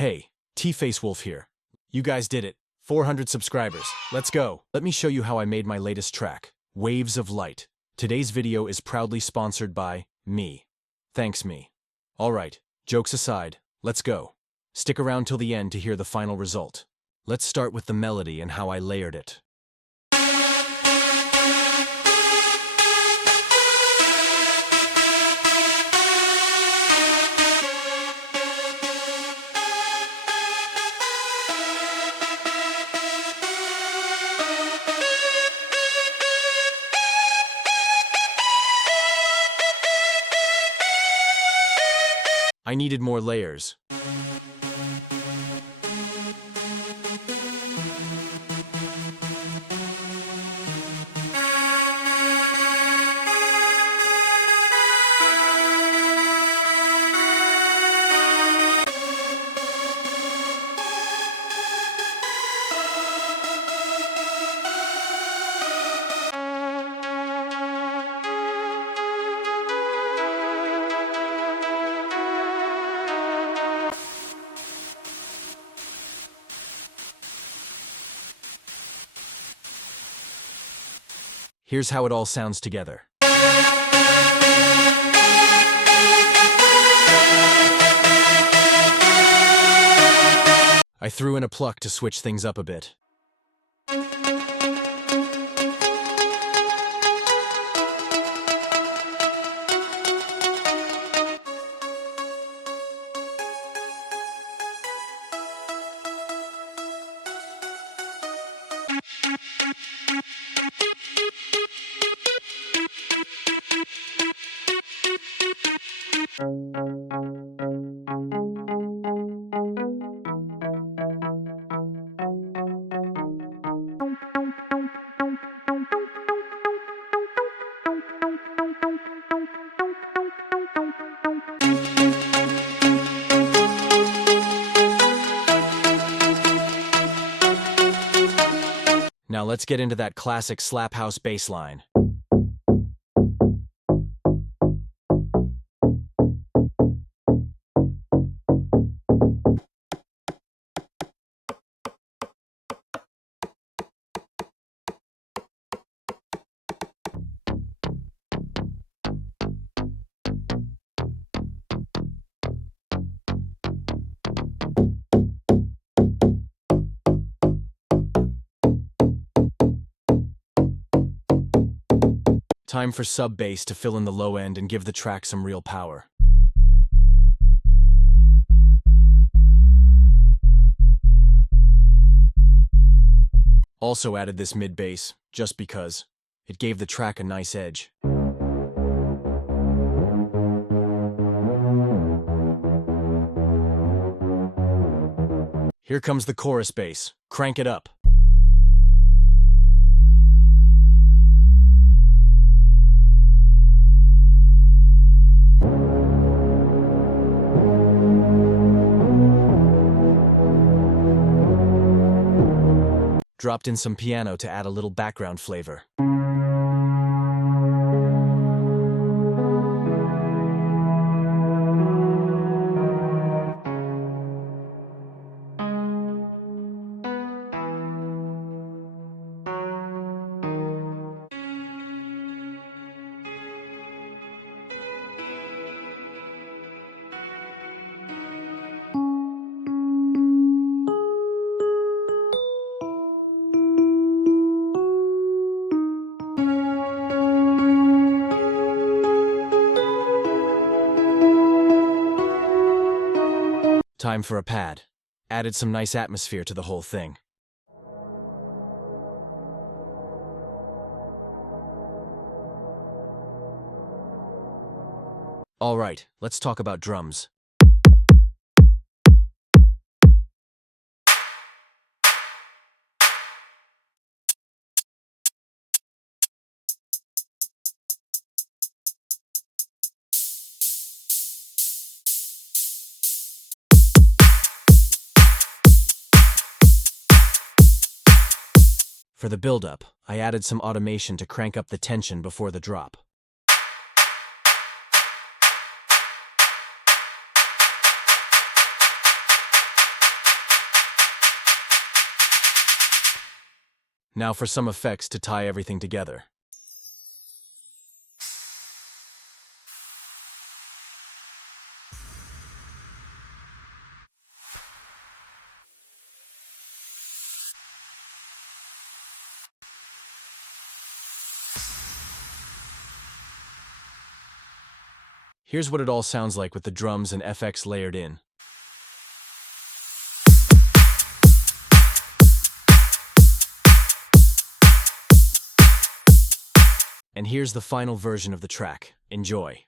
Hey, TFace Wolf here. You guys did it. 400 subscribers. Let's go. Let me show you how I made my latest track, Waves of Light. Today's video is proudly sponsored by me. Thanks me. Alright, jokes aside, let's go. Stick around till the end to hear the final result. Let's start with the melody and how I layered it. I needed more layers. Here's how it all sounds together. I threw in a pluck to switch things up a bit. Now let's get into that classic slap house bass line. Time for sub bass to fill in the low end and give the track some real power. Also added this mid bass, just because. It gave the track a nice edge. Here comes the chorus bass. Crank it up. Dropped in some piano to add a little background flavor. Time for a pad. Added some nice atmosphere to the whole thing. Alright, let's talk about drums. For the build-up, I added some automation to crank up the tension before the drop. Now for some effects to tie everything together. Here's what it all sounds like with the drums and FX layered in. And here's the final version of the track. Enjoy.